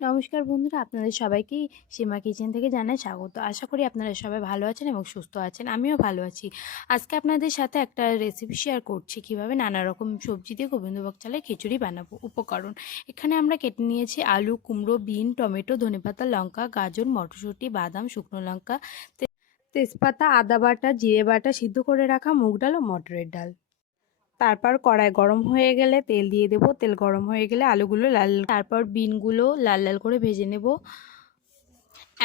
নমস্কার বন্ধুরা, আপনাদের সবাইকেই সীমা কিচেন থেকে জানাই স্বাগত। আশা করি আপনারা সবাই ভালো আছেন এবং সুস্থ আছেন। আমিও ভালো আছি। আজকে আপনাদের সাথে একটা রেসিপি শেয়ার করছি, কিভাবে নানা রকম সবজি দিয়ে গোবিন্দভোগ চালের খিচুড়ি বানাবো। উপকরণ: এখানে আমরা কেটে নিয়েছি আলু, কুমড়ো, বিন, টমেটো, ধনেপাতা, লঙ্কা, গাজর, মটরশুঁটি, বাদাম, শুকনো লঙ্কা, তেজপাতা, আদা বাটা, জিরে বাটা, সিদ্ধ করে রাখা মুগ ডাল ও মটরের ডাল। তারপর কড়াই গরম হয়ে গেলে তেল দিয়ে দেব। তেল গরম হয়ে গেলে আলুগুলো তারপর বিনগুলো লাল লাল করে ভেজে নেব।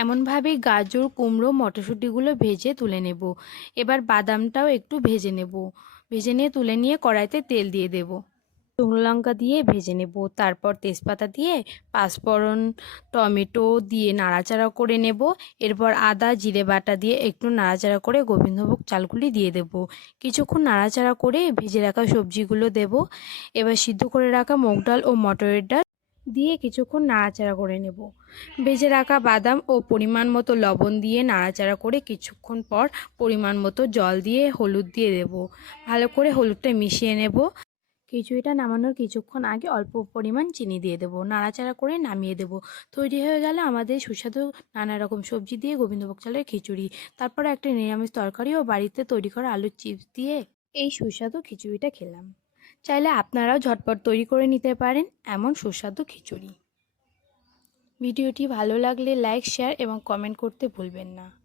এমনভাবেই গাজর, কুমড়ো, মটরশুঁটিগুলো ভেজে তুলে নেব। এবার বাদামটাও একটু ভেজে নেব। ভেজে নিয়ে তুলে নিয়ে কড়াইতে তেল দিয়ে দেব। শুকনো লঙ্কা দিয়ে ভেজে নেব। তারপর তেজপাতা দিয়ে পাঁচফোড়ন, টমেটো দিয়ে নাড়াচাড়া করে নেব। এরপর আদা জিরে বাটা দিয়ে একটু নাড়াচাড়া করে গোবিন্দভোগ চালগুলি দিয়ে দেব। কিছুক্ষণ নাড়াচাড়া করে ভেজে রাখা সবজিগুলো দেব। এবার সিদ্ধ করে রাখা মুগ ডাল ও মটরের ডাল দিয়ে কিছুক্ষণ নাড়াচাড়া করে নেব। ভেজে রাখা বাদাম ও পরিমাণ মতো লবণ দিয়ে নাড়াচাড়া করে কিছুক্ষণ পর পরিমাণ মতো জল দিয়ে হলুদ দিয়ে দেব। ভালো করে হলুদটা মিশিয়ে নেব। খিচুড়িটা নামানোর কিছুক্ষণ আগে অল্প পরিমাণ চিনি দিয়ে দেবো। নাড়াচাড়া করে নামিয়ে দেবো। তৈরি হয়ে গেল আমাদের সুস্বাদু নানা রকম সবজি দিয়ে গোবিন্দভোগ চালের খিচুড়ি। তারপরে একটা নিরামিষ তরকারি ও বাড়িতে তৈরি করা আলুর চিপস দিয়ে এই সুস্বাদু খিচুড়িটা খেলাম। চাইলে আপনারাও ঝটপট তৈরি করে নিতে পারেন এমন সুস্বাদু খিচুড়ি। ভিডিওটি ভালো লাগলে লাইক, শেয়ার এবং কমেন্ট করতে ভুলবেন না।